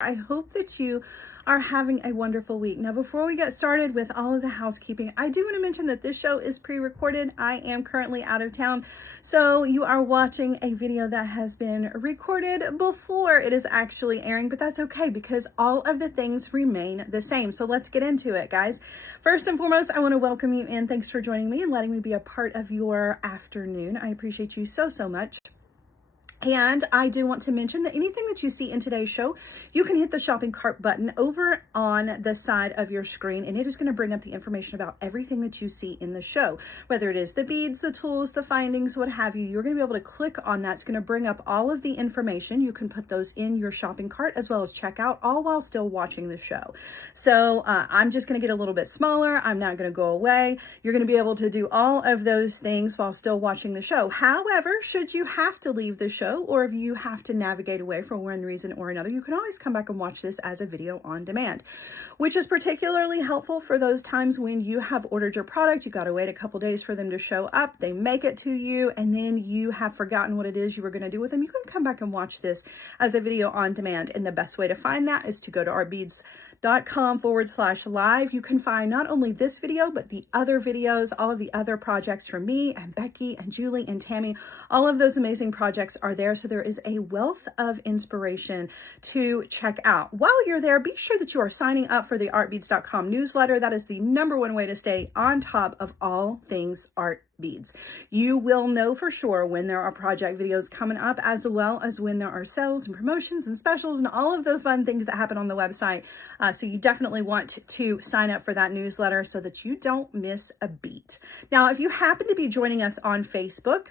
I hope that you are having a wonderful week. Now, before we get started with all of the housekeeping, I do want to mention that this show is pre-recorded. I am currently out of town, so you are watching a video that has been recorded before it is actually airing, but that's okay because all of the things remain the same. So let's get into it, guys. First and foremost, I want to welcome you in. Thanks for joining me and letting me be a part of your afternoon. I appreciate you so, so much. And I do want to mention that anything that you see in today's show, you can hit the shopping cart button over on the side of your screen, and it is going to bring up the information about everything that you see in the show, whether it is the beads, the tools, the findings, what have you. You're going to be able to click on that. It's going to bring up all of the information. You can put those in your shopping cart as well as check out, all while still watching the show. So I'm just going to get a little bit smaller. I'm not going to go away. You're going to be able to do all of those things while still watching the show. However, should you have to leave the show, or if you have to navigate away for one reason or another, you can always come back and watch this as a video on demand, which is particularly helpful for those times when you have ordered your product, you got to wait a couple days for them to show up, they make it to you, and then you have forgotten what it is you were going to do with them. You can come back and watch this as a video on demand, and the best way to find that is to go to artbeads.com/live. You can find not only this video, but the other videos, all of the other projects from me and Becky and Julie and Tammy. All of those amazing projects are there. So there is a wealth of inspiration to check out. While you're there, be sure that you are signing up for the artbeads.com newsletter. That is the #1 way to stay on top of all things art beads. You will know for sure when there are project videos coming up, as well as when there are sales and promotions and specials and all of the fun things that happen on the website. So you definitely want to sign up for that newsletter so that you don't miss a beat. Now, if you happen to be joining us on Facebook,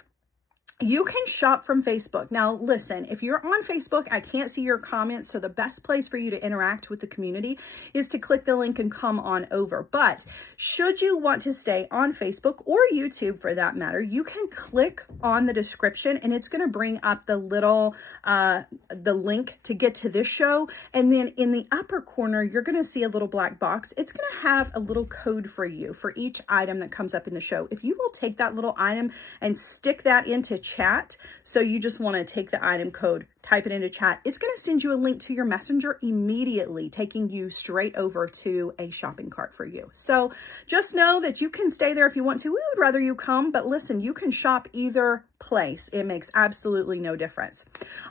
you can shop from Facebook. Now, listen, if you're on Facebook, I can't see your comments. So the best place for you to interact with the community is to click the link and come on over. But should you want to stay on Facebook or YouTube for that matter, you can click on the description and it's going to bring up the little, the link to get to this show. And then in the upper corner, you're going to see a little black box. It's going to have a little code for you for each item that comes up in the show. If you will take that little item and stick that into chat, so you just want to take the item code, type it into chat, it's going to send you a link to your messenger immediately, taking you straight over to a shopping cart for you. So just know that you can stay there if you want to. We would rather you come, but listen, you can shop either place. It makes absolutely no difference.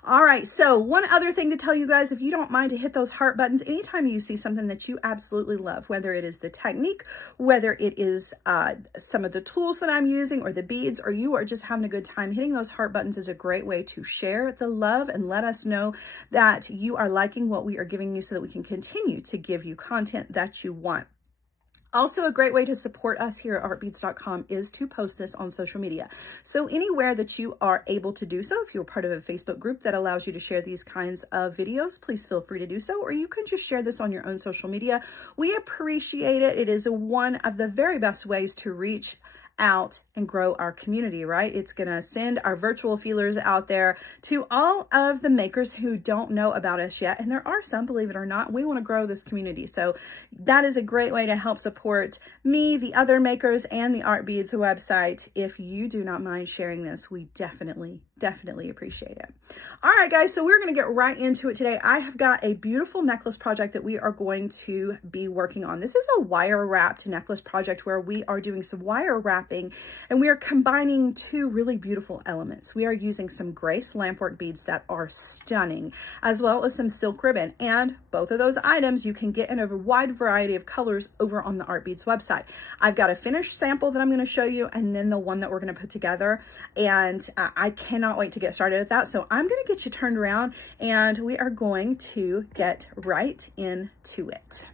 All right, so one other thing to tell you guys, if you don't mind to hit those heart buttons anytime you see something that you absolutely love, whether it is the technique, whether it is some of the tools that I'm using or the beads, or you are just having a good time, hitting those heart buttons is a great way to share the love and let us know that you are liking what we are giving you so that we can continue to give you content that you want. Also, a great way to support us here at artbeads.com is to post this on social media. So anywhere that you are able to do so, if you're part of a Facebook group that allows you to share these kinds of videos, please feel free to do so, or you can just share this on your own social media. We appreciate it. It is one of the very best ways to reach out and grow our community, right? It's going to send our virtual feelers out there to all of the makers who don't know about us yet. And there are some, believe it or not, we want to grow this community. So that is a great way to help support me, the other makers, and the Art Beads website. If you do not mind sharing this, we definitely appreciate it. All right, guys, so we're going to get right into it today. I have got a beautiful necklace project that we are going to be working on. This is a wire wrapped necklace project where we are doing some wire wrapping and we are combining two really beautiful elements. We are using some Grace Lampwork beads that are stunning, as well as some silk ribbon. And both of those items you can get in a wide variety of colors over on the Art Beads website. I've got a finished sample that I'm going to show you, and then the one that we're going to put together. And I cannot wait to get started at that. So I'm going to get you turned around and we are going to get right into it.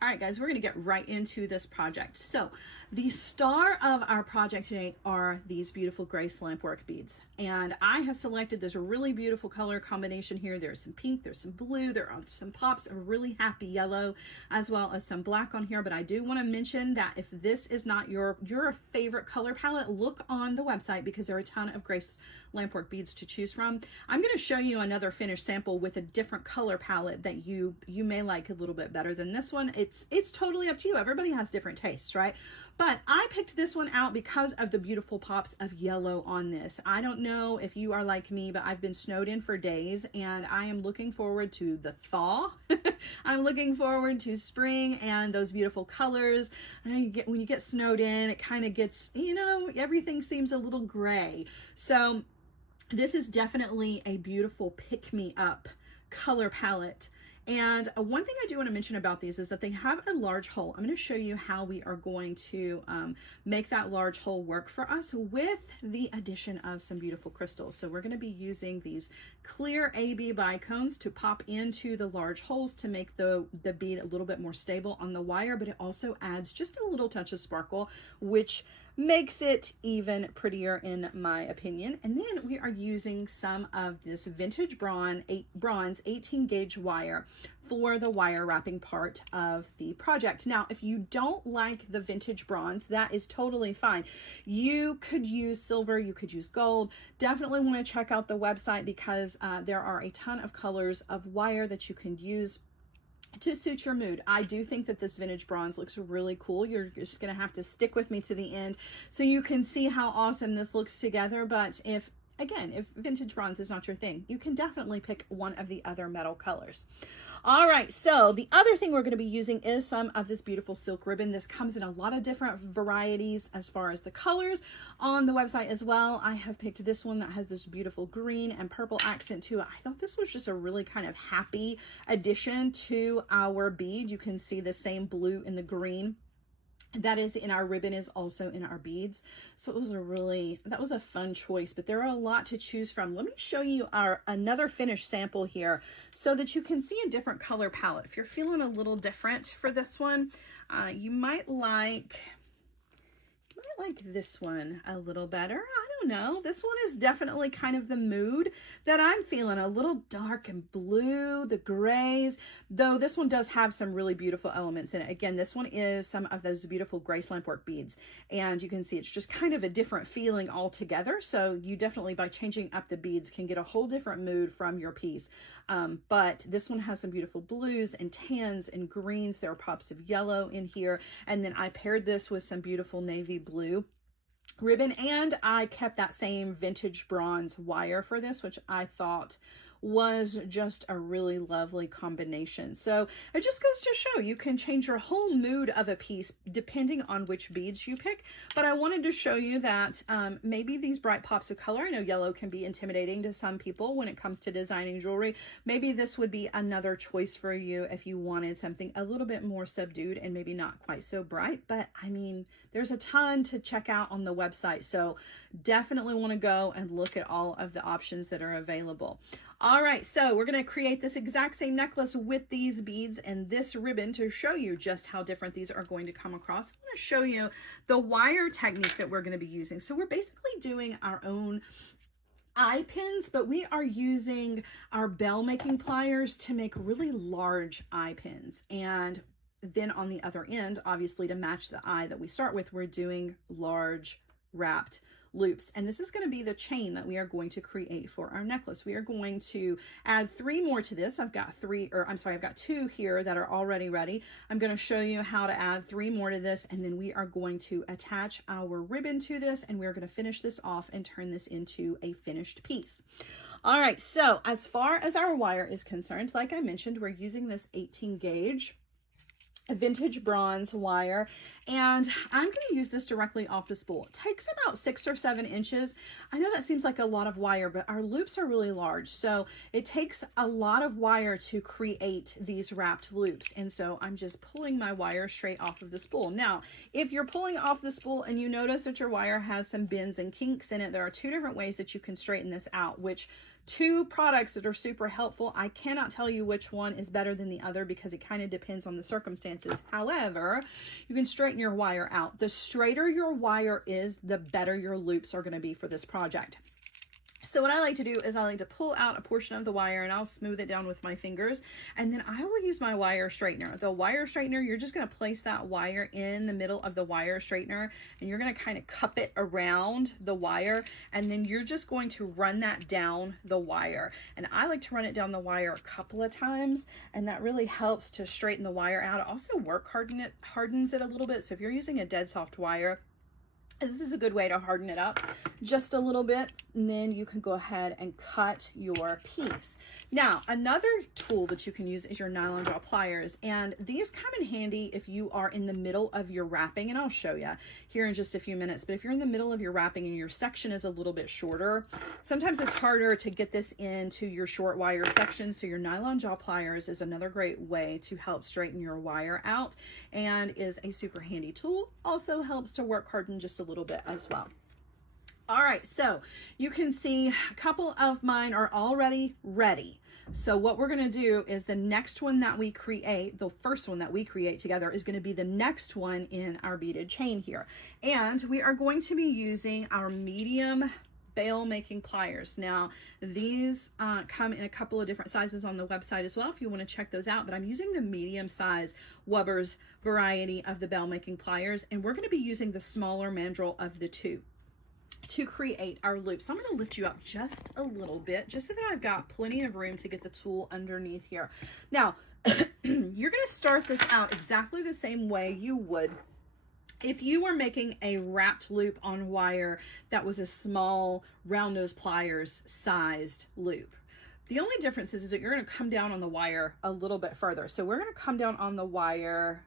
All right, guys, we're going to get right into this project. So the star of our project today are these beautiful Grace Lampwork beads. And I have selected this really beautiful color combination here. There's some pink, there's some blue, there are some pops of really happy yellow, as well as some black on here. But I do want to mention that if this is not your favorite color palette, look on the website because there are a ton of Grace Lampwork beads to choose from. I'm going to show you another finished sample with a different color palette that you may like a little bit better than this one. It's totally up to you. Everybody has different tastes, right? But I picked this one out because of the beautiful pops of yellow on this. I don't know if you are like me, but I've been snowed in for days and I am looking forward to the thaw. I'm looking forward to spring and those beautiful colors. And when you get snowed in, it kind of gets, you know, everything seems a little gray. So this is definitely a beautiful pick-me-up color palette. And one thing I do want to mention about these is that they have a large hole. I'm going to show you how we are going to make that large hole work for us with the addition of some beautiful crystals. So we're going to be using these clear AB bicones to pop into the large holes to make the bead a little bit more stable on the wire, but it also adds just a little touch of sparkle, which makes it even prettier in my opinion. And then we are using some of this vintage bronze 18 gauge wire for the wire wrapping part of the project. Now, if you don't like the vintage bronze, that is totally fine. You could use silver, you could use gold. Definitely want to check out the website because there are a ton of colors of wire that you can use to suit your mood. I do think that this vintage bronze looks really cool. You're just gonna have to stick with me to the end so you can see how awesome this looks together. But if vintage bronze is not your thing, you can definitely pick one of the other metal colors. All right, so the other thing we're going to be using is some of this beautiful silk ribbon. This comes in a lot of different varieties as far as the colors on the website as well. I have picked this one that has this beautiful green and purple accent to it. I thought this was just a really kind of happy addition to our bead. You can see the same blue in the green that is in our ribbon is also in our beads. So it was that was a fun choice, but there are a lot to choose from. Let me show you another finished sample here so that you can see a different color palette. If you're feeling a little different for this one, you might like this one a little better. I don't know. This one is definitely kind of the mood that I'm feeling. A little dark and blue, the grays, though this one does have some really beautiful elements in it. Again, this one is some of those beautiful Grace Lampwork beads, and you can see it's just kind of a different feeling altogether. So you definitely, by changing up the beads, can get a whole different mood from your piece. But this one has some beautiful blues and tans and greens. There are pops of yellow in here. And then I paired this with some beautiful navy blue ribbon, and I kept that same vintage bronze wire for this, which I thought was just a really lovely combination. So it just goes to show you can change your whole mood of a piece depending on which beads you pick. But I wanted to show you that maybe these bright pops of color, I know yellow can be intimidating to some people when it comes to designing jewelry. Maybe this would be another choice for you if you wanted something a little bit more subdued and maybe not quite so bright. But I mean, there's a ton to check out on the website. So definitely want to go and look at all of the options that are available. All right, so we're going to create this exact same necklace with these beads and this ribbon to show you just how different these are going to come across. I'm going to show you the wire technique that we're going to be using. So we're basically doing our own eye pins, but we are using our bell making pliers to make really large eye pins. And then on the other end, obviously to match the eye that we start with, we're doing large wrapped loops, and this is going to be the chain that we are going to create for our necklace. We are going to add 3 more to this. I've got 2 here that are already ready. I'm going to show you how to add 3 more to this, and then we are going to attach our ribbon to this, and we're going to finish this off and turn this into a finished piece. All right, so as far as our wire is concerned, like I mentioned, we're using this 18 gauge vintage bronze wire, and I'm going to use this directly off the spool. It takes about 6 or 7 inches. I know that seems like a lot of wire, but our loops are really large, so it takes a lot of wire to create these wrapped loops. And so I'm just pulling my wire straight off of the spool. Now, if you're pulling off the spool and you notice that your wire has some bends and kinks in it, there are 2 different ways that you can straighten this out, which 2 products that are super helpful. I cannot tell you which one is better than the other because it kind of depends on the circumstances. However, you can straighten your wire out. The straighter your wire is, the better your loops are going to be for this project. So what I like to do is I like to pull out a portion of the wire and I'll smooth it down with my fingers. And then I will use my wire straightener. The wire straightener, you're just going to place that wire in the middle of the wire straightener and you're going to kind of cup it around the wire. And then you're just going to run that down the wire. And I like to run it down the wire a couple of times, and that really helps to straighten the wire out. It also hardens it a little bit. So if you're using a dead soft wire, this is a good way to harden it up just a little bit, and then you can go ahead and cut your piece. Now, another tool that you can use is your nylon jaw pliers, and these come in handy if you are in the middle of your wrapping, and I'll show you here in just a few minutes. But if you're in the middle of your wrapping and your section is a little bit shorter, sometimes it's harder to get this into your short wire section, so your nylon jaw pliers is another great way to help straighten your wire out and is a super handy tool. Also helps to work harden just a little bit as well. All right, so you can see a couple of mine are already ready. So what we're going to do is the next one that we create, the first one that we create together, is going to be the next one in our beaded chain here. And we are going to be using our medium bail making pliers. Now these come in a couple of different sizes on the website as well if you want to check those out, but I'm using the medium size Weber's variety of the bail making pliers, and we're going to be using the smaller mandrel of the two to create our loop. So I'm going to lift you up just a little bit just so that I've got plenty of room to get the tool underneath here. Now you're going to start this out exactly the same way you would if you were making a wrapped loop on wire that was a small round nose pliers sized loop. The only difference is that you're going to come down on the wire a little bit further. So we're going to come down on the wire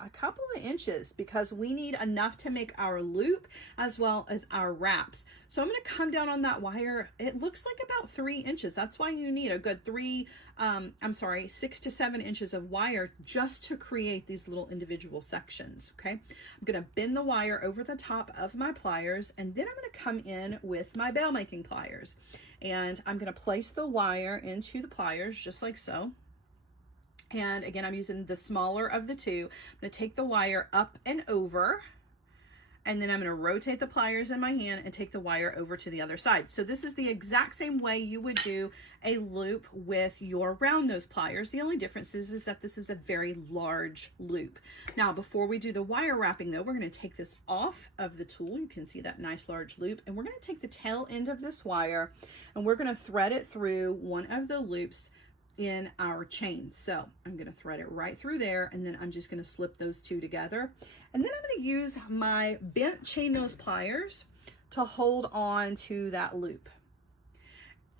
a couple of inches because we need enough to make our loop as well as our wraps. So I'm going to come down on that wire. It looks like about 3 inches. That's why you need a good 6 to 7 inches of wire just to create these little individual sections. Okay. I'm going to bend the wire over the top of my pliers, and then I'm going to come in with my bail making pliers, and I'm going to place the wire into the pliers just like so. And again, I'm using the smaller of the two. I'm going to take the wire up and over, and then I'm going to rotate the pliers in my hand and take the wire over to the other side. So this is the exact same way you would do a loop with your round nose pliers. The only difference is that this is a very large loop. Now, before we do the wire wrapping though, we're going to take this off of the tool. You can see that nice large loop, and we're going to take the tail end of this wire and we're going to thread it through one of the loops in our chain. So I'm going to thread it right through there, and then I'm just going to slip those two together, and then I'm going to use my bent chain nose pliers to hold on to that loop,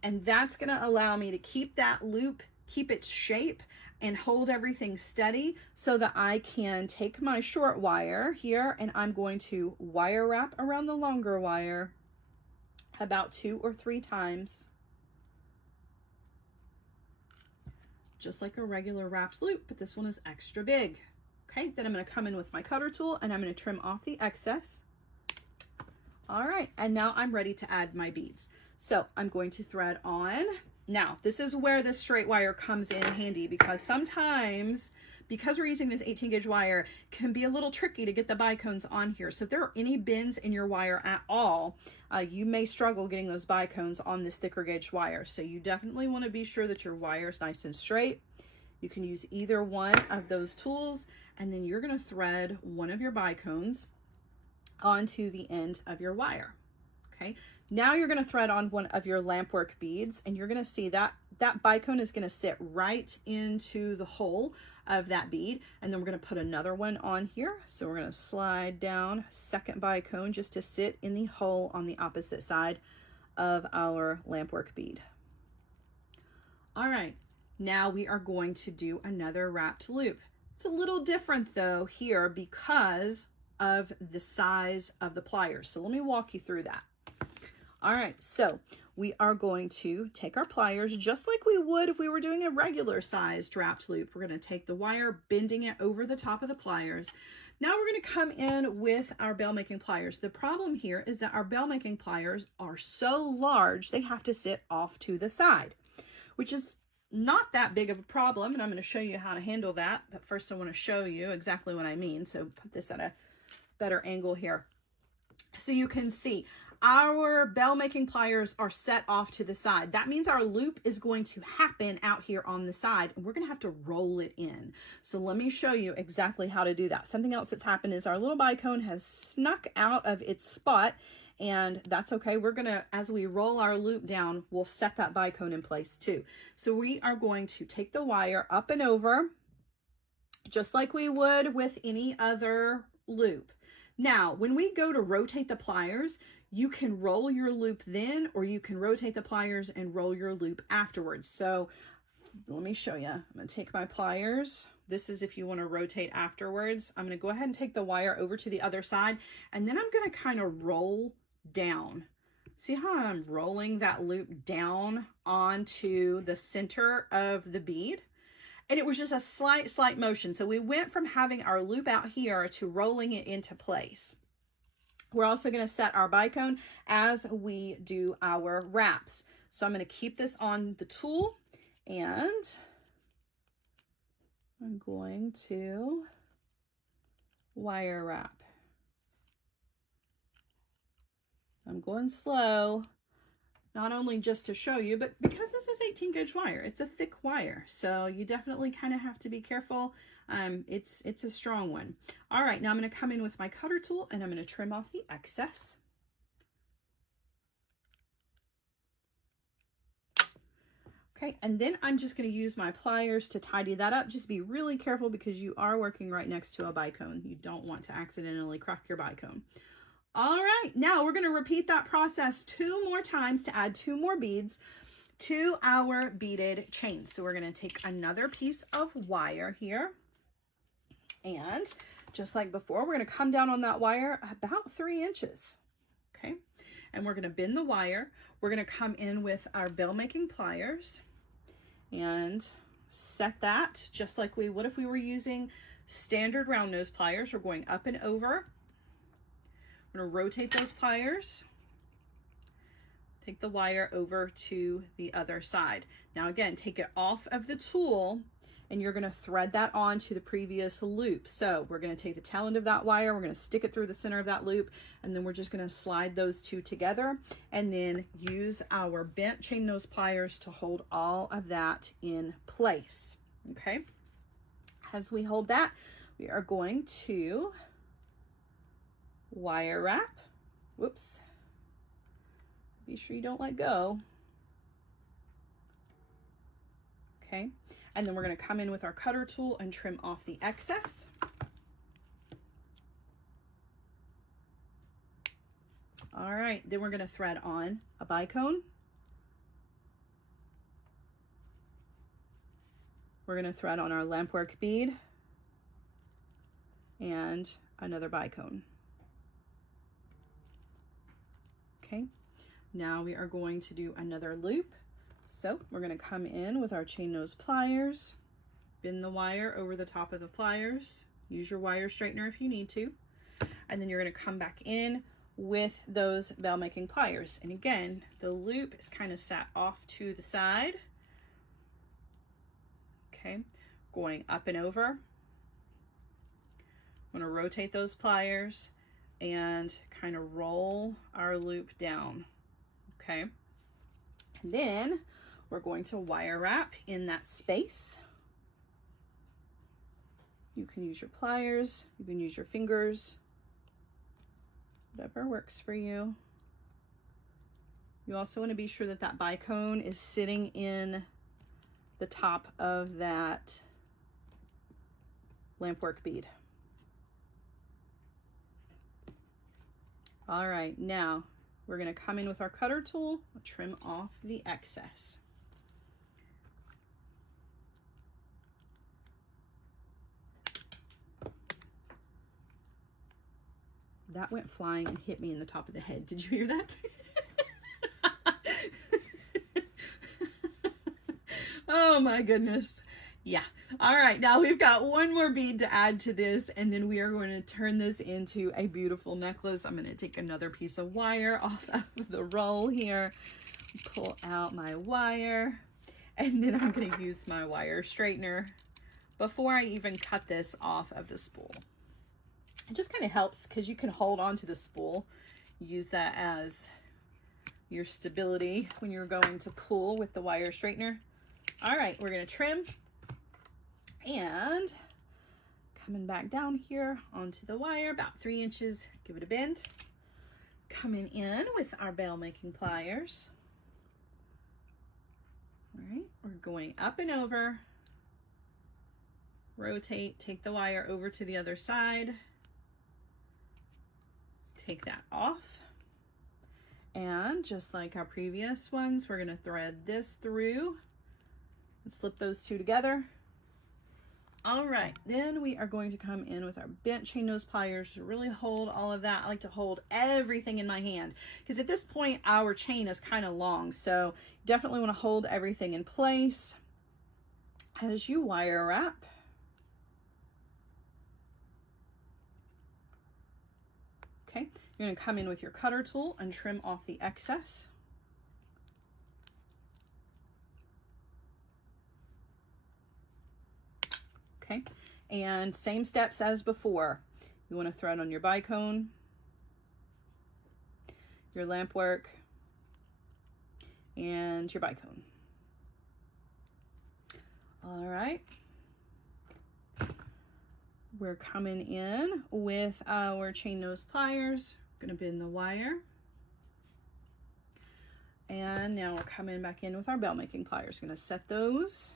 and that's going to allow me to keep that loop, keep its shape, and hold everything steady so that I can take my short wire here and I'm going to wire wrap around the longer wire about 2 or 3 times, just like a regular wraps loop, but this one is extra big. Okay, then I'm going to come in with my cutter tool and I'm going to trim off the excess. All right, and now I'm ready to add my beads. So I'm going to thread on. Now, this is where the straight wire comes in handy, because sometimes, because we're using this 18 gauge wire, it can be a little tricky to get the bicones on here. So if there are any bends in your wire at all, you may struggle getting those bicones on this thicker gauge wire. So you definitely want to be sure that your wire is nice and straight. You can use either one of those tools, and then you're going to thread one of your bicones onto the end of your wire. Okay. Now you're going to thread on one of your Lampwork beads, and you're going to see that that bicone is going to sit right into the hole of that bead. And then we're going to put another one on here. So we're going to slide down a second bicone just to sit in the hole on the opposite side of our Lampwork bead. All right, now we are going to do another wrapped loop. It's a little different though here because of the size of the pliers. So let me walk you through that. All right, so we are going to take our pliers just like we would if we were doing a regular sized wrapped loop. We're going to take the wire, bending it over the top of the pliers. Now we're going to come in with our bail making pliers. The problem here is that our bail making pliers are so large, they have to sit off to the side, which is not that big of a problem. And I'm going to show you how to handle that. But first I want to show you exactly what I mean. So put this at a better angle here. So you can see our bell making pliers are set off to the side. That means our loop is going to happen out here on the side, and we're going to have to roll it in. So let me show you exactly how to do that. Something else that's happened is our little bicone has snuck out of its spot, and that's okay. We're going to, as we roll our loop down, we'll set that bicone in place too. So we are going to take the wire up and over, just like we would with any other loop. Now, when we go to rotate the pliers, you can roll your loop then, or you can rotate the pliers and roll your loop afterwards. So let me show you. I'm going to take my pliers. This is if you want to rotate afterwards. I'm going to go ahead and take the wire over to the other side, and then I'm going to kind of roll down. See how I'm rolling that loop down onto the center of the bead? And it was just a slight motion. So we went from having our loop out here to rolling it into place. We're also going to set our bicone as we do our wraps. So I'm going to keep this on the tool, and I'm going to wire wrap. I'm going slow, not only just to show you, but because this is 18 gauge wire, it's a thick wire. So you definitely kind of have to be careful. It's a strong one. All right, now I'm going to come in with my cutter tool, and I'm going to trim off the excess. Okay, and then I'm just going to use my pliers to tidy that up. Just be really careful because you are working right next to a bicone. You don't want to accidentally crack your bicone. All right, now we're going to repeat that process 2 more times to add 2 more beads to our beaded chain. So we're going to take another piece of wire here, and just like before, we're going to come down on that wire about 3 inches. Okay, and we're going to bend the wire. We're going to come in with our bell making pliers and set that just like we would if we were using standard round nose pliers. We're going up and over. I'm going to rotate those pliers, take the wire over to the other side. Now again, take it off of the tool, and you're going to thread that on to the previous loop. So we're going to take the tail end of that wire, we're going to stick it through the center of that loop, and then we're just going to slide those 2 together, and then use our bent chain nose pliers to hold all of that in place. Okay, as we hold that, we are going to wire wrap. Whoops. Be sure you don't let go. Okay, and then we're going to come in with our cutter tool and trim off the excess. All right, then we're going to thread on a bicone. We're going to thread on our Lampwork bead and another bicone. Okay, now we are going to do another loop. So we're going to come in with our chain nose pliers, bend the wire over the top of the pliers, use your wire straightener if you need to, and then you're going to come back in with those bell making pliers. And again, the loop is kind of sat off to the side. Okay, going up and over. I'm going to rotate those pliers and kind of roll our loop down. Okay, and then we're going to wire wrap in that space. You can use your pliers, you can use your fingers, whatever works for you. You also want to be sure that that bicone is sitting in the top of that Lampwork bead. All right, now we're going to come in with our cutter tool, trim off the excess. That went flying and hit me in the top of the head. Did you hear that? Oh my goodness. Yeah. All right. Now we've got 1 more bead to add to this, and then we are going to turn this into a beautiful necklace. I'm going to take another piece of wire off of the roll here, pull out my wire, and then I'm going to use my wire straightener before I even cut this off of the spool. It just kind of helps because you can hold on to the spool use that as your stability when you're going to pull with the wire straightener. All right, we're gonna trim, and coming back down here onto the wire, about 3 inches, give it a bend. Coming in with our bail making pliers. All right, we're going up and over, rotate, take the wire over to the other side, take that off. And just like our previous ones, we're gonna thread this through and slip those two together. All right, then we are going to come in with our bent chain nose pliers to really hold all of that. I like to hold everything in my hand because at this point our chain is kind of long, so you definitely want to hold everything in place as you wire wrap. Okay, you're going to come in with your cutter tool and trim off the excess. Okay, and same steps as before. You want to thread on your bicone, your Lampwork, and your bicone. All right. We're coming in with our chain nose pliers. Going to bend the wire. And now we're coming back in with our bail making pliers. Going to set those.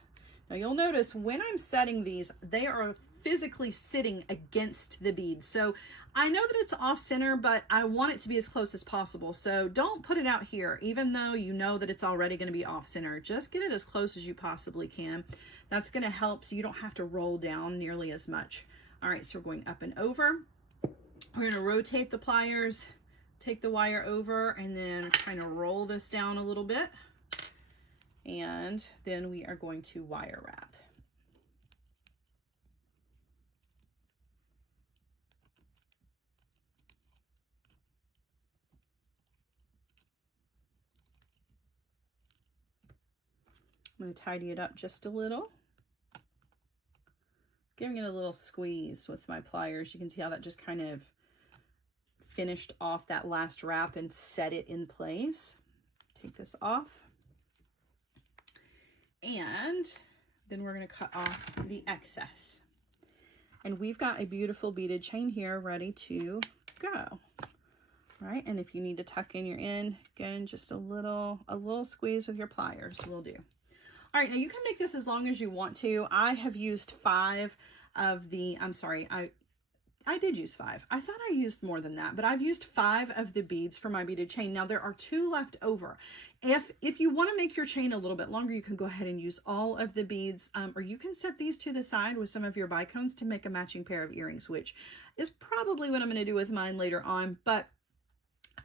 Now you'll notice when I'm setting these, they are physically sitting against the bead. So I know that it's off center, but I want it to be as close as possible. So don't put it out here, even though you know that it's already going to be off center. Just get it as close as you possibly can. That's going to help so you don't have to roll down nearly as much. All right, so we're going up and over. We're going to rotate the pliers, take the wire over, and then kind of roll this down a little bit. And then we are going to wire wrap. I'm going to tidy it up just a little. Giving it a little squeeze with my pliers. You can see how that just kind of finished off that last wrap and set it in place. Take this off. And then we're going to cut off the excess. And we've got a beautiful beaded chain here ready to go. All right, and if you need to tuck in your end, again, just a little squeeze with your pliers will do. All right, now you can make this as long as you want to. I have used 5 of the, I'm sorry, I did use 5. I thought I used more than that, but I've used 5 of the beads for my beaded chain. Now there are 2 left over. If you want to make your chain a little bit longer, you can go ahead and use all of the beads, or you can set these to the side with some of your bicones to make a matching pair of earrings, which is probably what I'm going to do with mine later on. But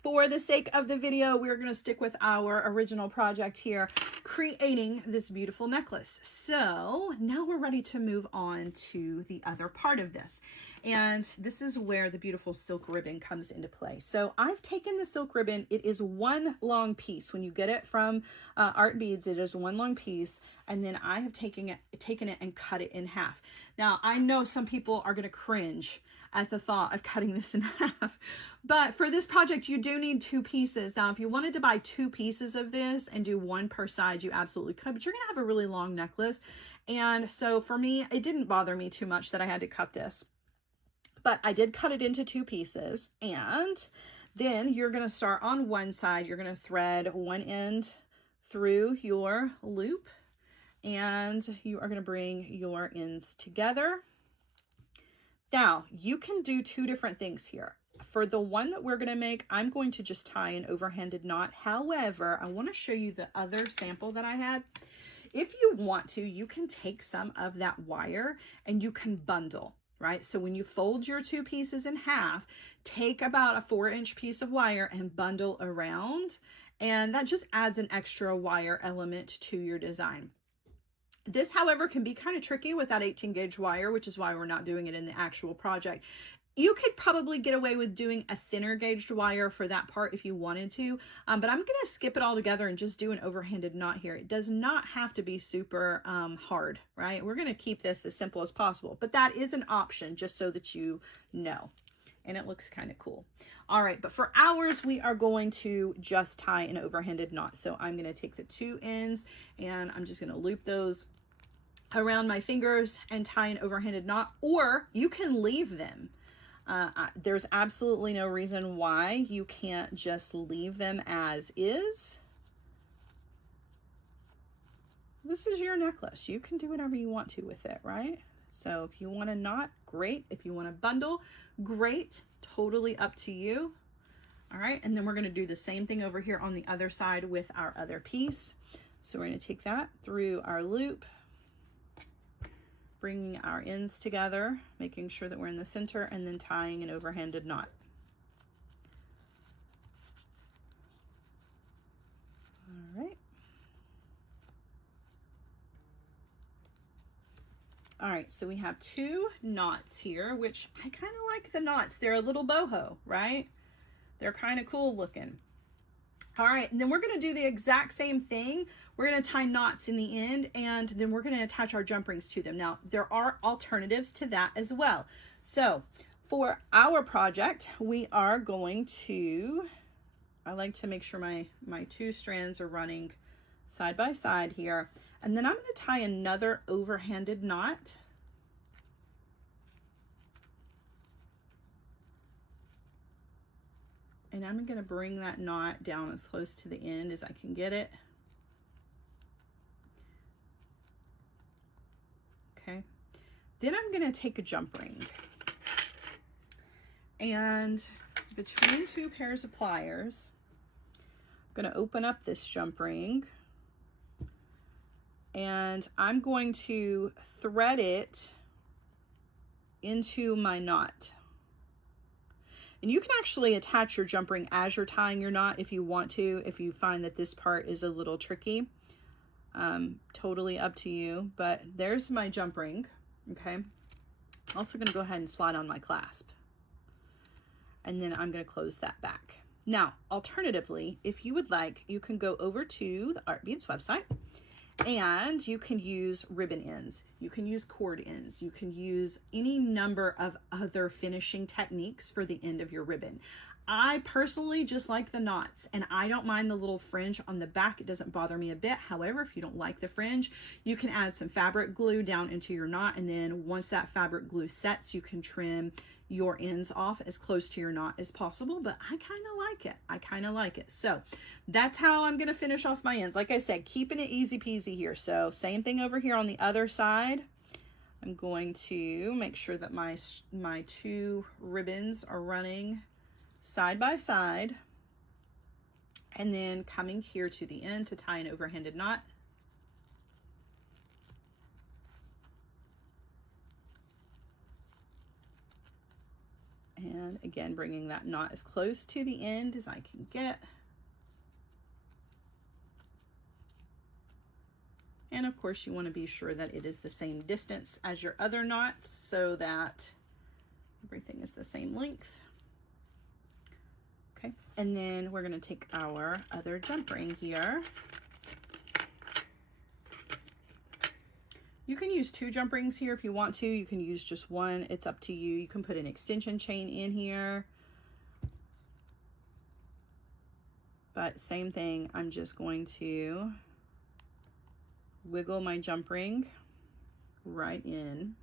for the sake of the video, we're going to stick with our original project here, creating this beautiful necklace. So now we're ready to move on to the other part of this. And this is where the beautiful silk ribbon comes into play. So I've taken the silk ribbon. It is one long piece. When you get it from Art Beads, it is one long piece. And then I have taken it and cut it in half. Now, I know some people are going to cringe at the thought of cutting this in half. But for this project, you do need 2 pieces. Now, if you wanted to buy 2 pieces of this and do 1 per side, you absolutely could. But you're going to have a really long necklace. And so for me, it didn't bother me too much that I had to cut this. But I did cut it into 2 pieces, and then you're going to start on one side. You're going to thread one end through your loop, and you are going to bring your ends together. Now, you can do 2 different things here. For the one that we're going to make, I'm going to just tie an overhanded knot. However, I want to show you the other sample that I had. If you want to, you can take some of that wire and you can bundle. Right? So when you fold your 2 pieces in half, take about a 4-inch piece of wire and bundle around. And that just adds an extra wire element to your design. This, however, can be kind of tricky with that 18 gauge wire, which is why we're not doing it in the actual project. You could probably get away with doing a thinner gauged wire for that part if you wanted to, but I'm going to skip it all together and just do an overhanded knot here. It does not have to be super hard, right? We're going to keep this as simple as possible, but that is an option just so that you know. and it looks kind of cool. All right, but for ours, we are going to just tie an overhanded knot. So I'm going to take the 2 ends and I'm just going to loop those around my fingers and tie an overhanded knot, or you can leave them. There's absolutely no reason why you can't just leave them as is. This is your necklace. You can do whatever you want to with it, right? So if you want a knot, great. If you want a bundle, great. Totally up to you. All right, and then we're going to do the same thing over here on the other side with our other piece. So we're going to take that through our loop, bringing our ends together, making sure that we're in the center, and then tying an overhanded knot. All right. All right, so we have 2 knots here, which I kind of like the knots. They're a little boho, right? They're kind of cool looking. All right, and then we're going to do the exact same thing. We're going to tie knots in the end, and then we're going to attach our jump rings to them. Now, there are alternatives to that as well. So for our project, we are going to, I like to make sure my 2 strands are running side by side here. And then I'm going to tie another overhanded knot. And I'm going to bring that knot down as close to the end as I can get it. Okay. Then I'm going to take a jump ring. And between 2 pairs of pliers, I'm going to open up this jump ring. And I'm going to thread it into my knot. And you can actually attach your jump ring as you're tying your knot if you want to, if you find that this part is a little tricky. Totally up to you, but there's my jump ring, okay? Also gonna go ahead and slide on my clasp. And then I'm gonna close that back. Now, alternatively, if you would like, you can go over to the Art Beads website, and you can use ribbon ends, you can use cord ends, you can use any number of other finishing techniques for the end of your ribbon. I personally just like the knots, and I don't mind the little fringe on the back. It doesn't bother me a bit. However, if you don't like the fringe, you can add some fabric glue down into your knot, and then once that fabric glue sets, you can trim your ends off as close to your knot as possible. But I kind of like it. I kind of like it. So that's how I'm going to finish off my ends. Like I said, keeping it easy peasy here. So same thing over here on the other side. I'm going to make sure that my 2 ribbons are running side by side, and then coming here to the end to tie an overhanded knot. And again, bringing that knot as close to the end as I can get. And of course, you want to be sure that it is the same distance as your other knots so that everything is the same length. Okay, and then we're going to take our other jump ring here. You can use 2 jump rings here if you want to. You can use just 1. It's up to you. You can put an extension chain in here. But same thing, I'm just going to wiggle my jump ring right in.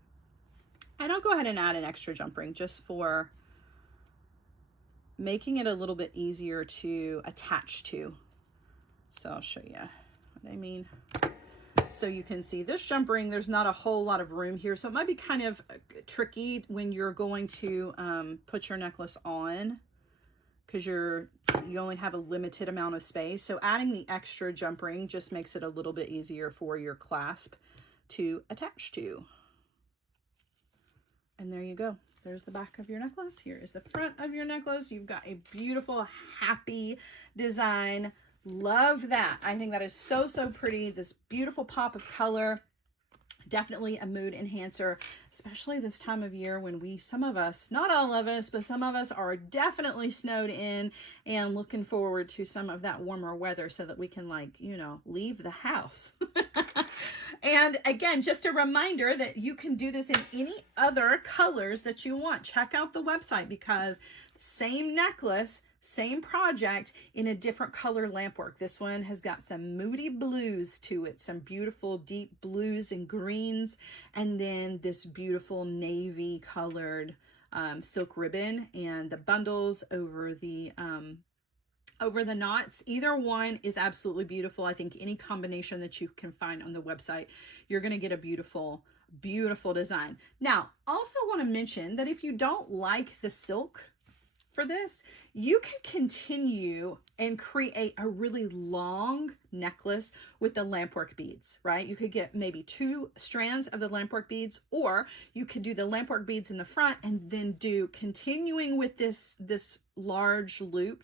And I'll go ahead and add an extra jump ring just for making it a little bit easier to attach to. So I'll show you what I mean. So you can see this jump ring, there's not a whole lot of room here. So it might be kind of tricky when you're going to put your necklace on, because you only have a limited amount of space. So adding the extra jump ring just makes it a little bit easier for your clasp to attach to. And there you go. There's the back of your necklace. Here is the front of your necklace. You've got a beautiful, happy design. Love that. I think that is so, so pretty. This beautiful pop of color. Definitely a mood enhancer, especially this time of year when some of us, not all of us, but some of us are definitely snowed in and looking forward to some of that warmer weather so that we can, like, you know, leave the house And again, just a reminder that you can do this in any other colors that you want. Check out the website because same necklace, same project in a different color lampwork. This one has got some moody blues to it, some beautiful deep blues and greens, and then this beautiful navy colored silk ribbon and the bundles over the knots. Either one is absolutely beautiful. I think any combination that you can find on the website, you're going to get a beautiful, beautiful design. Now, also want to mention that if you don't like the silk for this, you can continue and create a really long necklace with the Lampwork beads, right? You could get maybe 2 strands of the Lampwork beads, or you could do the Lampwork beads in the front and then do continuing with this large loop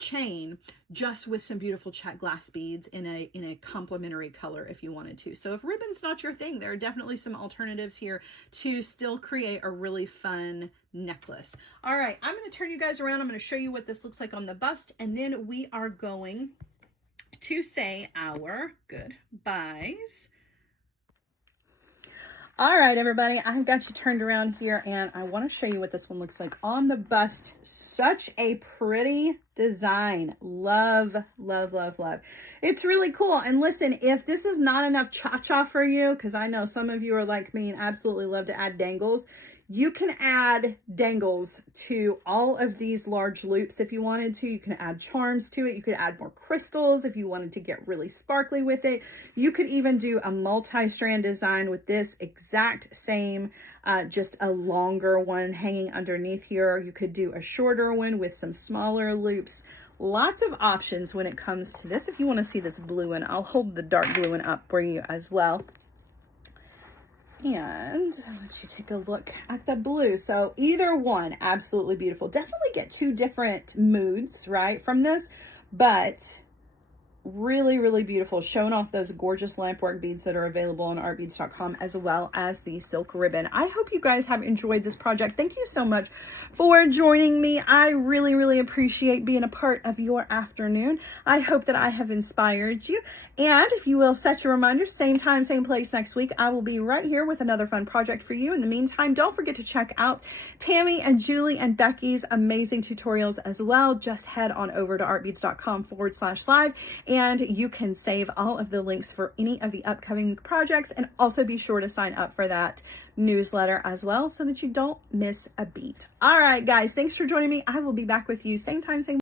chain just with some beautiful check glass beads in a complementary color if you wanted to. So if ribbon's not your thing, there are definitely some alternatives here to still create a really fun necklace. All right, I'm going to turn you guys around. I'm going to show you what this looks like on the bust, and then we are going to say our goodbyes. All right, everybody, I've got you turned around here, and I want to show you what this one looks like on the bust. Such a pretty design. Love, love, love, love. It's really cool. And listen, if this is not enough cha-cha for you, because I know some of you are like me and absolutely love to add dangles, you can add dangles to all of these large loops if you wanted to. You can add charms to it. You could add more crystals if you wanted to get really sparkly with it. You could even do a multi-strand design with this exact same, just a longer one hanging underneath here. You could do a shorter one with some smaller loops. Lots of options when it comes to this. If you want to see this blue one, I'll hold the dark blue one up for you as well. And I'll let you take a look at the blue. So either one, absolutely beautiful. Definitely get 2 different moods, right, from this, but really, really beautiful. Showing off those gorgeous Lampwork beads that are available on artbeads.com, as well as the silk ribbon. I hope you guys have enjoyed this project. Thank you so much for joining me. I really, really appreciate being a part of your afternoon. I hope that I have inspired you. And if you will set your reminders, same time, same place next week, I will be right here with another fun project for you. In the meantime, don't forget to check out Tammy and Julie and Becky's amazing tutorials as well. Just head on over to artbeads.com/live. And you can save all of the links for any of the upcoming projects, and also be sure to sign up for that newsletter as well so that you don't miss a beat. All right, guys, thanks for joining me. I will be back with you same time, same